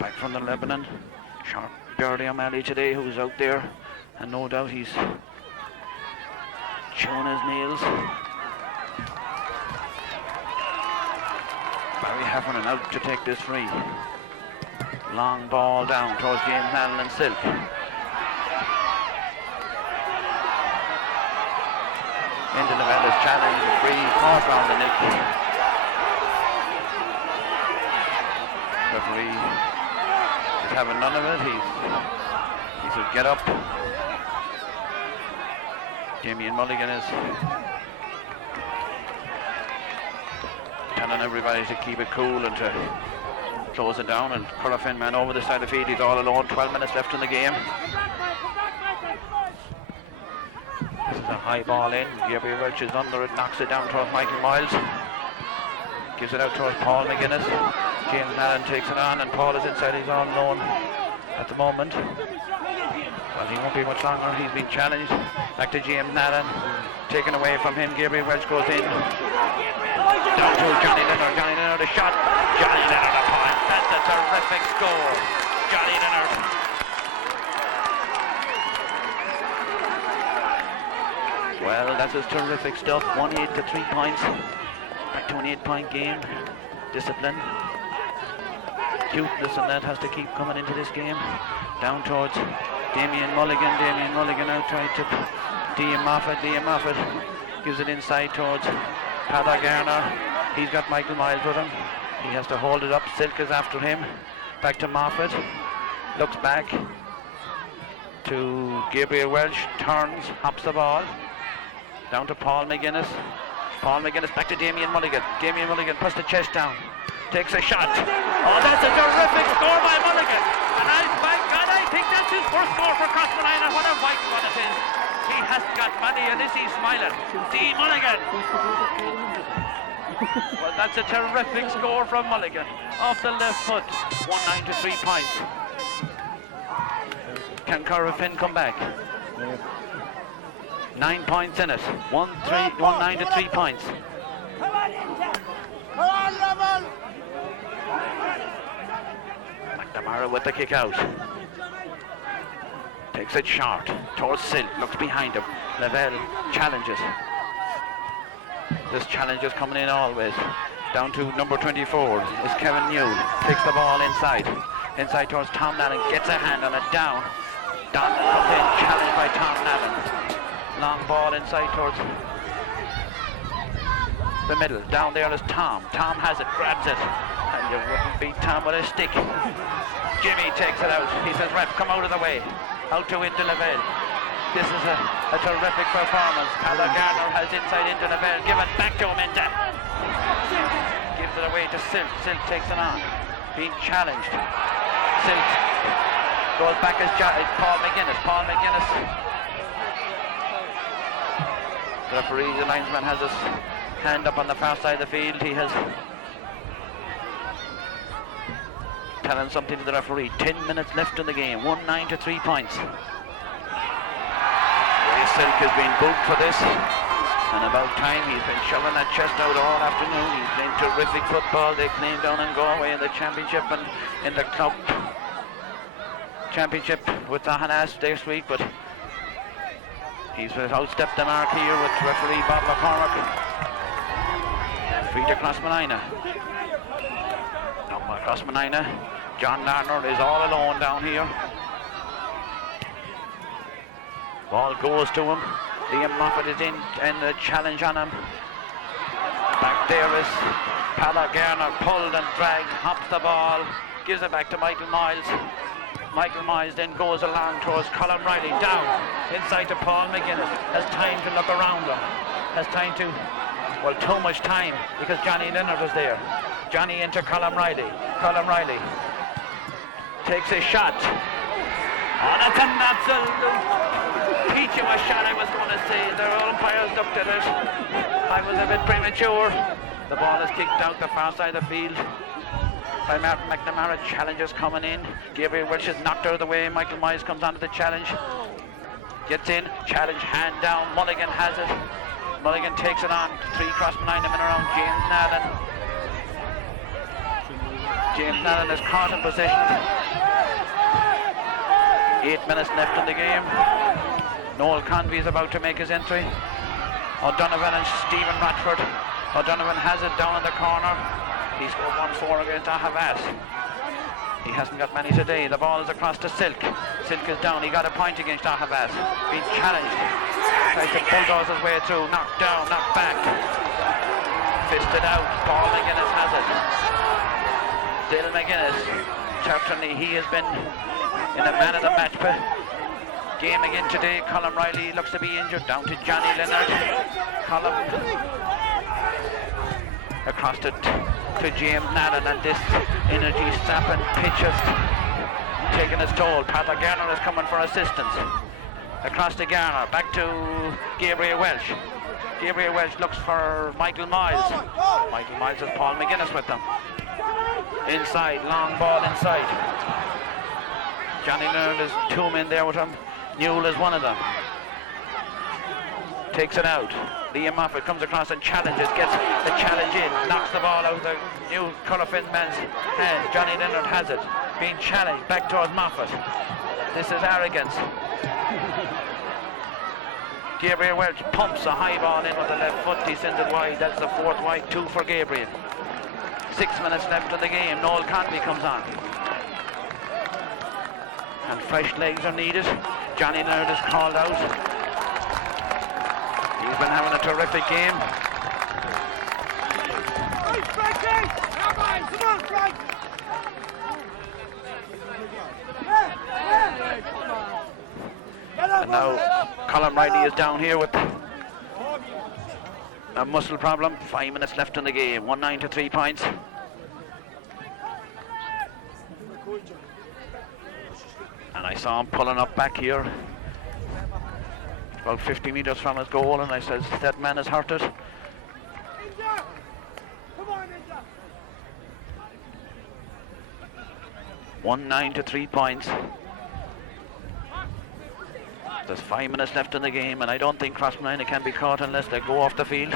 Back from the Lebanon. Sharp Birdie O'Malley today, who's out there. And no doubt he's chewing his nails. Barry Heffernan out to take this free. Long ball down towards James Allen and Silk. Into the Vellis challenge, free, caught round the neck. Referee is having none of it. He said get up. Damien Mulligan is warning everybody to keep it cool and to close it down. And Corofin man over the side of the field, he's all alone. 12 minutes left in the game. This is a high ball in. Gabriel Welch is under it, knocks it down towards Michael Miles. Gives it out towards Paul McGuinness. James Allen takes it on, and Paul is inside. He's all alone at the moment. Well, he won't be much longer. He's been challenged. Back to James Allen. Taken away from him. Gabriel Welch goes in. Down to Johnny Leonard. Johnny Leonard, a shot. Johnny Leonard a point. That's a terrific score. Johnny Leonard. Well, that's his terrific stuff. 1-8 to 3 points. Back to an 8-point game. Discipline. Cuteness and that has to keep coming into this game. Down towards Damien Mulligan. Damien Mulligan outside to Liam Moffat. Liam Moffat gives it inside towards Padder Garner. He's got Michael Miles with him. He has to hold it up. Silk is after him. Back to Moffat. Looks back to Gabriel Welch. Turns, hops the ball. Down to Paul McGuinness. Paul McGuinness back to Damien Mulligan. Damien Mulligan puts the chest down. Takes a shot. Oh, that's a terrific score by Mulligan. And by God, I think that's his first score for Crossmolina. What a vital one it is. He hasn't got money and is he smiling? D. Mulligan. Well, that's a terrific score from Mulligan. Off the left foot. 1-9 to 3 points. Can Corofin come back? 9 points in it. 1-9 to 3 points. McNamara with the kick out. Takes it short. Towards Silk. Looks behind him. Lavelle challenges. This challenge is coming in always. Down to number 24 is Kevin Newell. Takes the ball inside. Inside towards Tom Nallen. Gets a hand on it. Down. Don comes in. Challenged by Tom Nallen. Long ball inside towards the middle. Down there is Tom. Tom has it. Grabs it. And you wouldn't beat Tom with a stick. Jimmy takes it out. He says, ref, come out of the way. Out to into Lavelle. This is a terrific performance. Padder Garner has inside into Lavelle. Give it back to him into. Gives it away to Silk. Silk takes it on. Being challenged. Silk goes back as Paul McGuinness. Paul McGuinness. The referee, the linesman, has his hand up on the far side of the field. He has telling something to the referee. 10 minutes left in the game. 1-9 to 3 points. Silk has been booked for this, and about time. He's been shoving that chest out all afternoon. He's playing terrific football. They claim down in Galway in the championship and in the club championship with Connacht this week, but he's outstepped the mark here with referee Bob McCormack. Free to Crossmolina. Now Crossmolina. John Larner is all alone down here. Ball goes to him. Liam Moffat is in and the challenge on him. Back there is Padder Garner, pulled and dragged, hops the ball, gives it back to Michael Miles. Michael Miles then goes along towards Colin Riley, down, inside to Paul McGuinness. Has time to look around him. Has time to, well, too much time because Johnny Leonard was there. Johnny into Colin Riley. Colin Riley takes a shot. Oh, that's an absolute peach of a shot, I was going to say. The umpires looked at it. I was a bit premature. The ball is kicked out the far side of the field by Martin McNamara. Challengers coming in. Gabriel Welch is knocked out of the way. Michael Miles comes onto the challenge. Gets in. Challenge hand down. Mulligan has it. Mulligan takes it on. 3 Crossmolina men around. James Nallen. James Nallen is caught in possession. 8 minutes left in the game. Noel Convey is about to make his entry. O'Donovan and Stephen Ratford. O'Donovan has it down in the corner. He scored 1-4 against Ahavas. He hasn't got many today. The ball is across to Silk. Silk is down. He got a point against Ahavas. Being challenged. Tries to bulldoze his way through. Knocked down, knocked back. Fisted out. Paul McGuinness has it. Still McGuinness. Certainly he has been in a man of the match game again today. Colin Riley looks to be injured. Down to Johnny Leonard. Across to James Naden, and this energy sapping pitch has taken its toll. Peter Garner is coming for assistance. Across to Garner, back to Gabriel Welsh. Gabriel Welsh looks for Michael Miles. Michael Miles has Paul McGuinness with them. Inside, long ball inside. Johnny Leonard is 2 men there with him. Newell is one of them. Takes it out. Liam Moffat comes across and challenges, gets the challenge in, knocks the ball out of the new Corofin man's hand. Johnny Leonard has it, being challenged back towards Moffat. This is arrogance. Gabriel Welch pumps a high ball in with the left foot. He sends it wide. That's the 4th wide, 2 for Gabriel. 6 minutes left in the game. Noel Convey comes on. And fresh legs are needed. Johnny Leonard is called out. He's been having a terrific game. And now Colin Riley is down here with a muscle problem. 5 minutes left in the game. 1-9 to 3 points. And I saw him pulling up back here, about 50 metres from his goal, and I said, that man is hurted. Come on, Ninja. 1-9 to 3 points. There's 5 minutes left in the game, and I don't think Crossmolina can be caught unless they go off the field.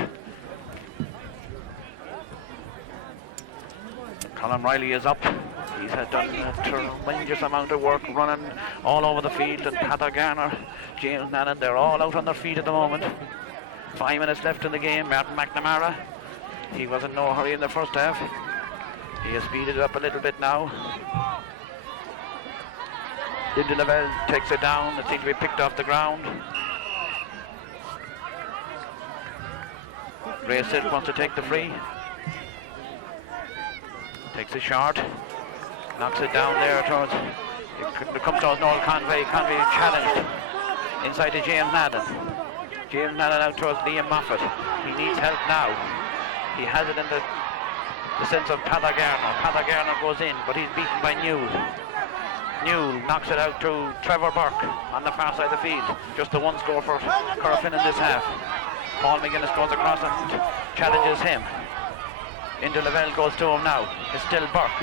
Colin Riley is up. He's had done a tremendous amount of work running all over the field, and Peter Garner, James Naden, they're all out on their feet at the moment. 5 minutes left in the game. Martin McNamara, he was in no hurry in the first half. He has speeded it up a little bit now. Lindy Lavelle takes it down. It seems to be picked off the ground. Ray Silk wants to take the free. Takes a shot. Knocks it down there towards, it comes towards Noel Convey. Convey challenged inside to James Naden. James Naden out towards Liam Moffat. He needs help now. He has it in the sense of Peter Garner. Peter Garner goes in, but he's beaten by Newell. Newell knocks it out to Trevor Burke on the far side of the field. Just the one score for Corofin in this half. Paul McGuinness goes across and challenges him. Into Lavelle goes to him now. It's still Burke.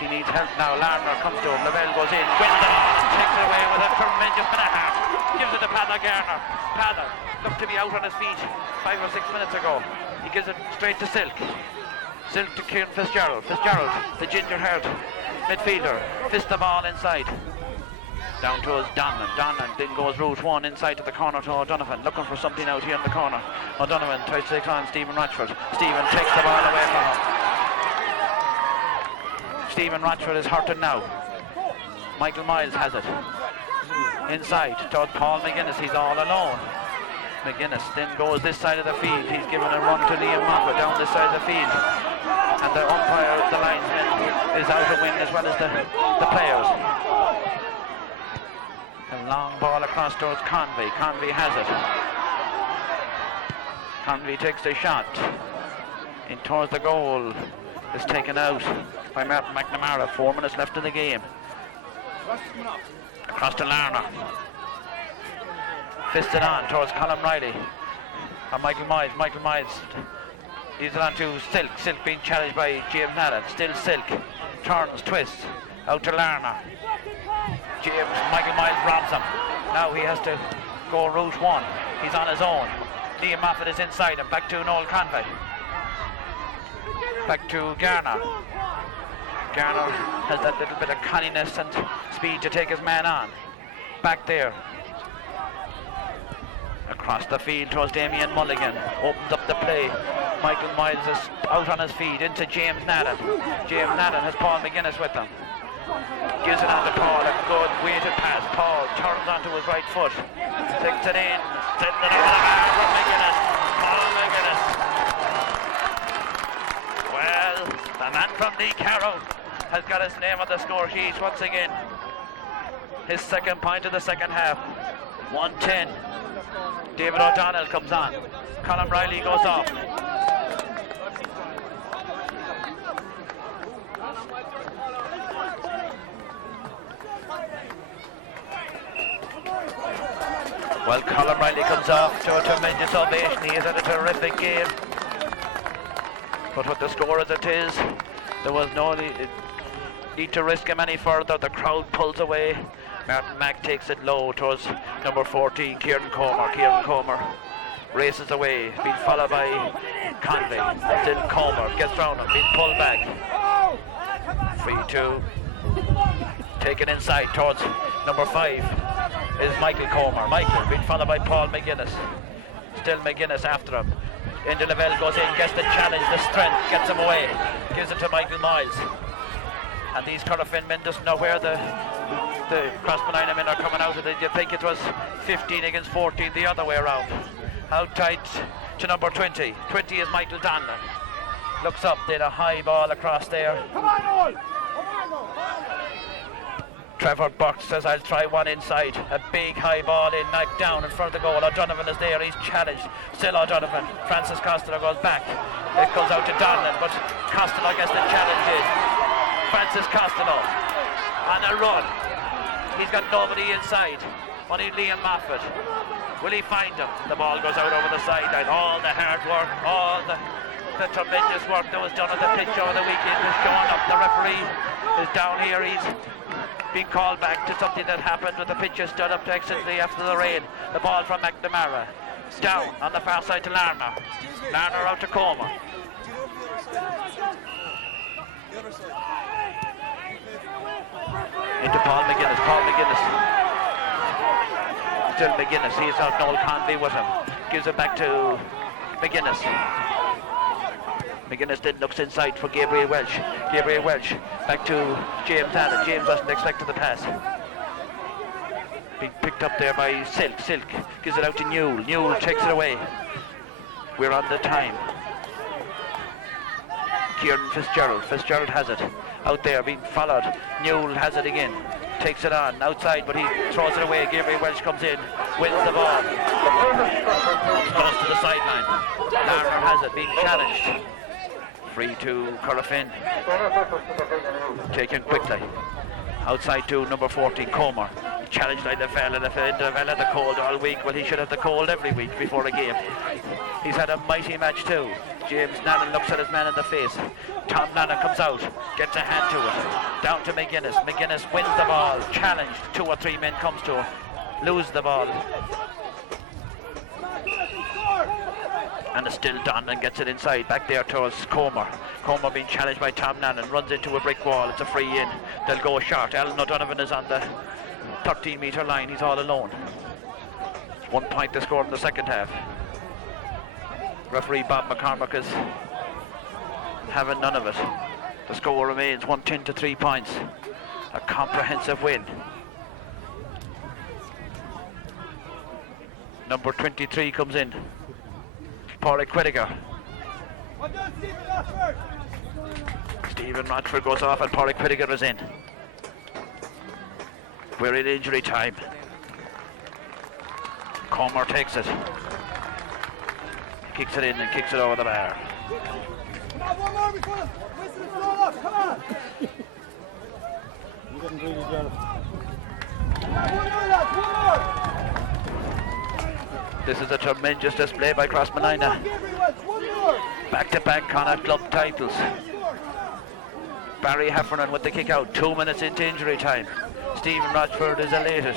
He needs help now. Larner comes to him. Lavelle goes in, wins the ball, takes it away with a tremendous minute half. Gives it to Peter Garner. Peter looked to be out on his feet 5 or 6 minutes ago. He gives it straight to Silk. Silk to Kieran Fitzgerald. Fitzgerald, the ginger-haired midfielder, fists the ball inside. Down towards Donnan. Donnan then goes route 1 inside to the corner to O'Donovan, looking for something out here in the corner. O'Donovan tries to take on Stephen Rochford. Stephen takes the ball away from him. Stephen Rochford is hurted now. Michael Miles has it. Inside towards Paul McGuinness. He's all alone. McGuinness then goes this side of the field. He's given a run to Liam Moffat down this side of the field. And the umpire, the linesman, is out of wind as well as the players. A long ball across towards Convey. Convey has it. Convey takes a shot in towards the goal. Is taken out by Martin McNamara. 4 minutes left in the game. Across to Larner. Fisted on towards Colin Riley. And Michael Miles. Michael Miles leaves it on to Silk. Silk being challenged by James Naden. Still Silk. Turns, twists. Out to Larner. Michael Miles robs him. Now he has to go route 1. He's on his own. Liam Moffat is inside him. Back to Noel Convey. Back to Garner. Garner has that little bit of cunningness and speed to take his man on. Back there. Across the field towards Damien Mulligan. Opens up the play. Michael Miles is out on his feet into James Naden. James Naden has Paul McGuinness with him. Gives it on to Paul. A good weighted pass. Paul turns onto his right foot. Takes it in. Sends it over the bar for McGuinness. Paul McGuinness. Well, the man from Lee Carroll has got his name on the score sheet once again. His second point of the second half. 1-10. David O'Donnell comes on. Colin Riley goes off. Well, Colin Riley comes off to a tremendous ovation. He has had a terrific game. But with the score as it is, there was no need to risk him any further. The crowd pulls away. Martin Mack takes it low towards number 14, Kieran Comer. Kieran Comer races away, being followed by Conley. Still Comer gets round him, being pulled back. 3-2. Taken inside towards number 5 is Michael Comer. Michael being followed by Paul McGuinness. Still McGuinness after him. Indy Lavelle goes in, gets the challenge, the strength, gets him away, gives it to Michael Miles. And these Corofin men doesn't know where the Crossmolina men are coming out of it. You think it was 15 against 14 the other way around. Out tight to number 20. 20 is Michael Donlan. Looks up, did a high ball across there. Come on, all! Trevor Burke says, I'll try one inside. A big high ball in, knocked down in front of the goal. O'Donovan is there, he's challenged. Still O'Donovan. Francis Costello goes back. It goes out to Donlan, but Costello gets the challenge in. Francis Costello on a run. He's got nobody inside. Only Liam Moffat. Will he find him? The ball goes out over the sideline. All the hard work, all the tremendous work that was done on the pitch over the weekend is showing up. The referee is down here. He's being called back to something that happened with the pitcher stood up excellently after the rain. The ball from McNamara. Down on the far side to Larner. Larner out to Comer. Into Paul McGuinness. Paul McGuinness. Still McGuinness. He's out Noel Conley with him. Gives it back to McGuinness. McGuinness then looks inside for Gabriel Welch. Gabriel Welch back to James Allen. James wasn't expecting the pass. Being picked up there by Silk. Silk gives it out to Newell. Newell takes it away. We're on the time. Kieran Fitzgerald. Fitzgerald has it. Out there being followed. Newell has it again. Takes it on outside, but he throws it away. Gabriel Welch comes in, wins the ball. Close to the sideline. Larner has it, being challenged. 3-2 Corofin. Taken quickly. Outside to number 14, Comer. Challenged like the fella had the cold all week. Well, he should have the cold every week before a game. He's had a mighty match too. James Nannon looks at his man in the face. Tom Nannon comes out, gets a hand to it. Down to McGuinness. McGuinness wins the ball. Challenged. 2 or 3 men comes to him. Lose the ball. And it's still done and gets it inside. Back there towards Comer. Comer being challenged by Tom Nannon. Runs into a brick wall. It's a free in. They'll go short. Alan O'Donovan is on the 13-metre line. He's all alone. 1 point they scored in the second half. Referee Bob McCormick is having none of it. The score remains 1-10 to 3 points. A comprehensive win. Number 23 comes in. Pádraig Whittaker. Stephen Rochford goes off and Pádraig Whittaker is in. We're in injury time. Comer takes it. Kicks it in and kicks it over the bar. Come on, one more before the whistle is blown up. Come on. You didn't really well. One more, lads, one more. This is a tremendous display by Crossmolina. One more. Back-to-back Connacht club titles. Barry Heffernan with the kick out. 2 minutes into injury time. Stephen Rochford is elated.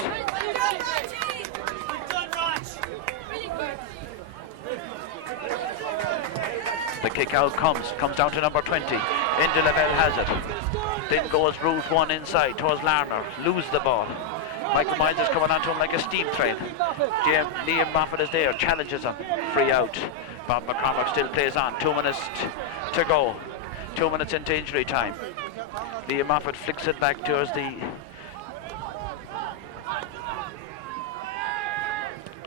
The kick out comes down to number 20. Indy Lavelle has it. Then goes Ruth 1 inside towards Larner. Lose the ball. Michael Miles is coming onto him like a steam train. Liam Moffat is there, challenges him. Free out. Bob McCormick still plays on. 2 minutes to go. 2 minutes into injury time. Liam Moffat flicks it back towards the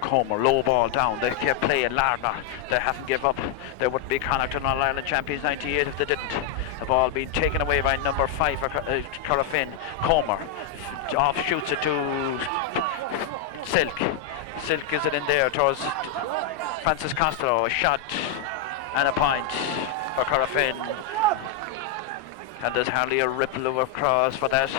Comer, low ball down. They kept playing. Larner, they haven't give up. They wouldn't be Connacht and All-Ireland champions 98 if they didn't. The ball being taken away by number 5 Corofin. Comer off shoots it to Silk. Silk is it in there towards Francis Costello. A shot and a point for Corofin. And there's hardly a ripple of applause for that.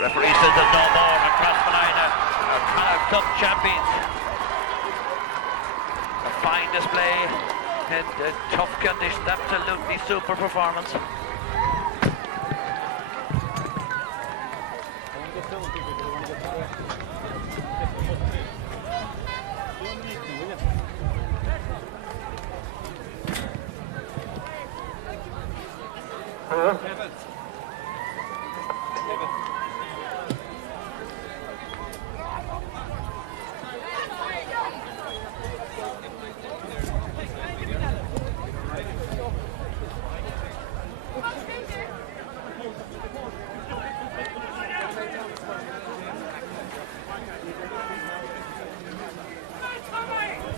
Referee says there's no more, and Crossmolina are Connacht Cup champions. A fine display in tough conditions, absolutely super performance.